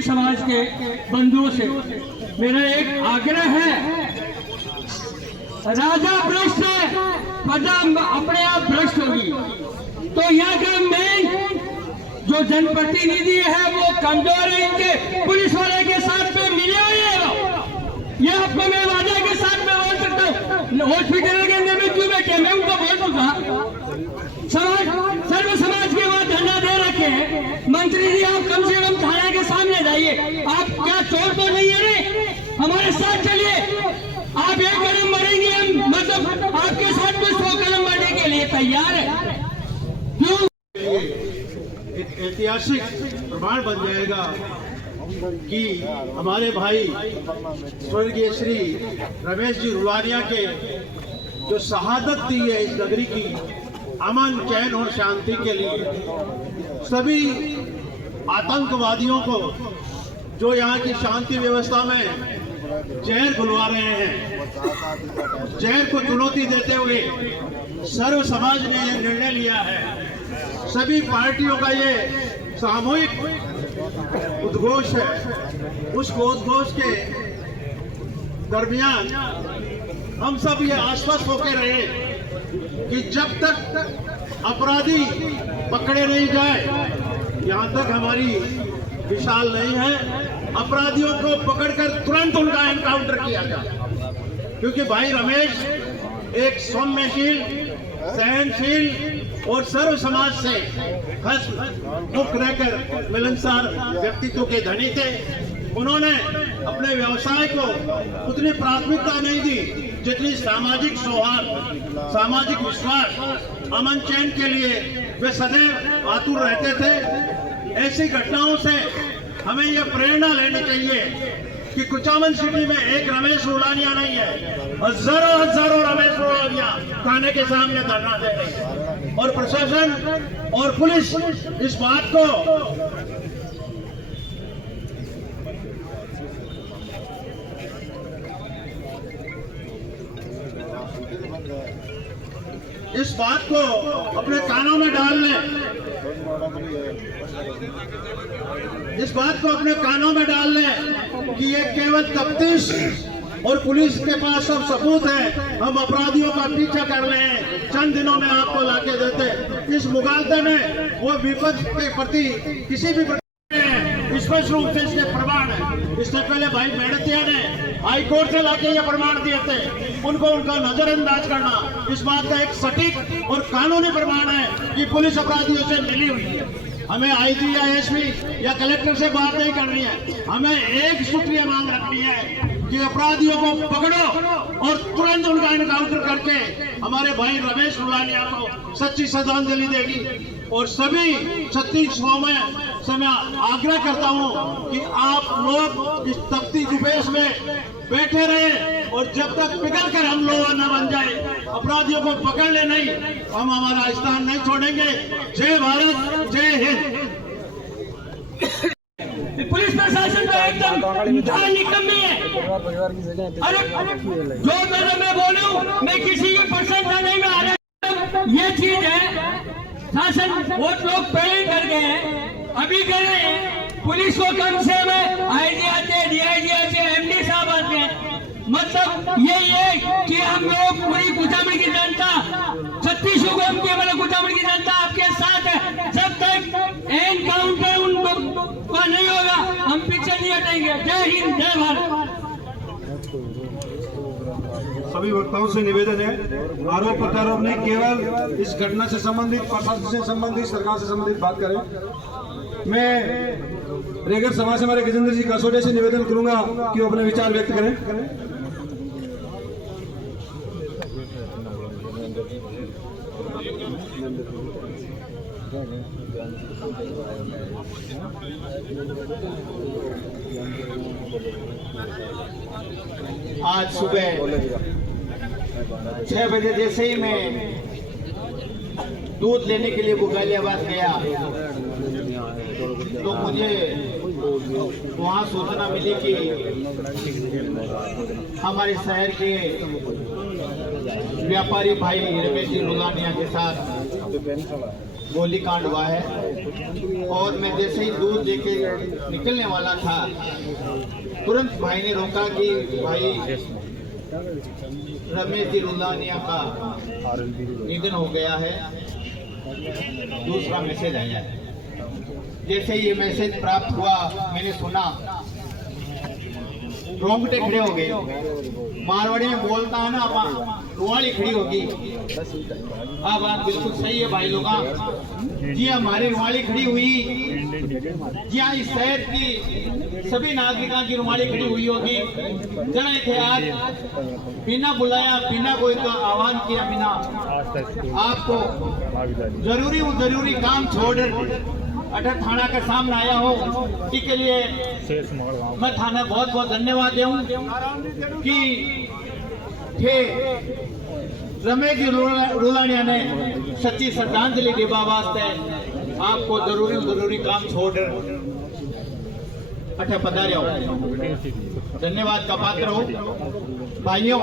समाज के बंधुओं से मेरा एक आग्रह है, राजा भ्रष्ट है, प्रजा अपने आप भ्रष्ट होगी। तो यहाँ का मेन जो जनप्रतिनिधि है वो कमजोर है, इनके पुलिस वाले के साथ में मिले हुए। ये आपको मैं वादा के साथ में बोल सकता हूँ, हॉस्पिटल के अंदर में क्यों बैठे, मैं उनको बोल दूंगा। समाज सर्व समाज के वहां धरना दे रखे हैं। मंत्री जी आप कम से कम थाने के सामने जाइए। आप क्या चोर तो नहीं है रे, हमारे साथ चलिए। आप एक कदम बढ़ेंगे, हम मतलब आपके साथ में 100 कदम बढ़ने के लिए तैयार है। क्यों? एक ऐतिहासिक प्रमाण बन जाएगा कि हमारे भाई स्वर्गीय श्री रमेश जी रुलानिया के जो शहादत दी है इस नगरी की अमन, चैन और शांति के लिए, सभी आतंकवादियों को जो यहाँ की शांति व्यवस्था में जहर घुलवा रहे हैं, जहर को चुनौती देते हुए सर्व समाज ने यह निर्णय लिया है। सभी पार्टियों का ये सामूहिक उद्घोष है। उस उद्घोष के दरमियान हम सब ये आश्वस्त होकर रहे कि जब तक अपराधी पकड़े नहीं जाए, यहाँ तक हमारी विशाल नहीं है। अपराधियों को पकड़कर तुरंत उनका एनकाउंटर किया जाए, क्योंकि भाई रमेश एक सौम्यशील, सहनशील और सर्व समाज से हंसमुख रहकर मिलनसार व्यक्तित्व के धनी थे। उन्होंने अपने व्यवसाय को उतनी प्राथमिकता नहीं दी जितनी सामाजिक सौहार्द, सामाजिक विश्वास, अमन चैन के लिए वे सदैव आतुर रहते थे। ऐसी घटनाओं से हमें यह प्रेरणा लेनी चाहिए कि कुचामन सिटी में एक रमेश रुलानिया नहीं है, हजारों रमेश रुलानिया थाने के सामने धरना दे रहे हैं। और प्रशासन और पुलिस इस बात को अपने कानों में डाल लें, इस बात को अपने कानों में डाल लें कि ये केवल तफ्तीश और पुलिस के पास सब सबूत है। हम अपराधियों का पीछा कर रहे हैं, चंद दिनों में आपको लाके देते। इस मुगालते में वो विपक्ष के प्रति किसी भी स्पष्ट रूप से इसके प्रमाण है। इससे पहले भाई मेड़तिया ने हाई कोर्ट से लाके ये प्रमाण दिए थे, उनको उनका नजरअंदाज करना इस बात का एक सटीक और कानूनी प्रमाण है कि पुलिस अपराधियों से मिली हुई है। हमें आईजी या एसपी या कलेक्टर से बात नहीं करनी है, हमें एक सूत्रीय मांग रखनी है कि अपराधियों को पकड़ो और तुरंत उनका एनकाउंटर करके हमारे भाई रमेश रुलानिया को सच्ची श्रद्धांजलि देगी। और सभी छत्तीसगढ़ में से मैं आग्रह करता हूं कि आप लोग इस तख्ती जुबेश में बैठे रहे और जब तक पिघल कर हम लोग न बन जाए, अपराधियों को पकड़ ले नहीं, हम हमारा स्थान नहीं छोड़ेंगे। जय भारत, जय हिंद। पुलिस प्रशासन तो एकदम निकम्मी है। अरे जो मैं बोलूं, मैं किसी के प्रशंसा नहीं में आ रहा। ये चीज है, शासन बहुत लोग पहले कर गए हैं, अभी कर रहे हैं। पुलिस को कम से में आईजी आते, डीआईजी आते, एमडी साहब आते हैं। मतलब ये कि हम लोग पूरी कुचामन की जनता, छत्तीसगढ़ की मतलब कुचामन की जनता आपके साथ है। जब तक एनकाउंटर उनको नहीं होगा, हम पीछे नहीं हटेंगे। जय हिंद, जय भारत। सभी वक्ताओं से निवेदन है, आरोप प्रत्यारोप नहीं, केवल इस घटना से संबंधित, प्रशासन से संबंधित, सरकार से संबंधित बात करें। मैं रेगर समाज से हमारे गजेंद्र जी कसोटे से निवेदन करूंगा कि वो अपने विचार व्यक्त करें। आज सुबह 6 बजे जैसे ही मैं दूध लेने के लिए बुगालियाबाद गया तो मुझे वहाँ सूचना मिली कि हमारे शहर के व्यापारी भाई रमेश जी रुलानिया के साथ गोलीकांड हुआ है। और मैं जैसे ही दूध देके निकलने वाला था, तुरंत भाई ने रोका कि भाई रमेश जी रुलानिया का निधन हो गया है, दूसरा मैसेज आया है। जैसे ये मैसेज प्राप्त हुआ, मैंने सुना, रोंगटे खड़े हो गए। मारवाड़ी में बोलता है ना, आप रुआली खड़ी होगी। हाँ, बात बिल्कुल सही है भाई लोग। जी हमारी रुआली खड़ी हुई, जी हाँ, इस शहर की सभी नागरिकों की रुआली खड़ी हुई होगी। जना थे आज बिना बुलाया, बिना कोई का आह्वान किया, बिना आपको जरूरी काम छोड़ अटक थाना के सामने आया हो, इसके लिए मैं थाना बहुत बहुत धन्यवाद दूं कि थे रमेश जी रुलानिया ने सच्ची श्रद्धांजलि देवा वास्ते आपको जरूरी काम छोड़ अठे पधारे हो। धन्यवाद का पात्र हो भाइयों।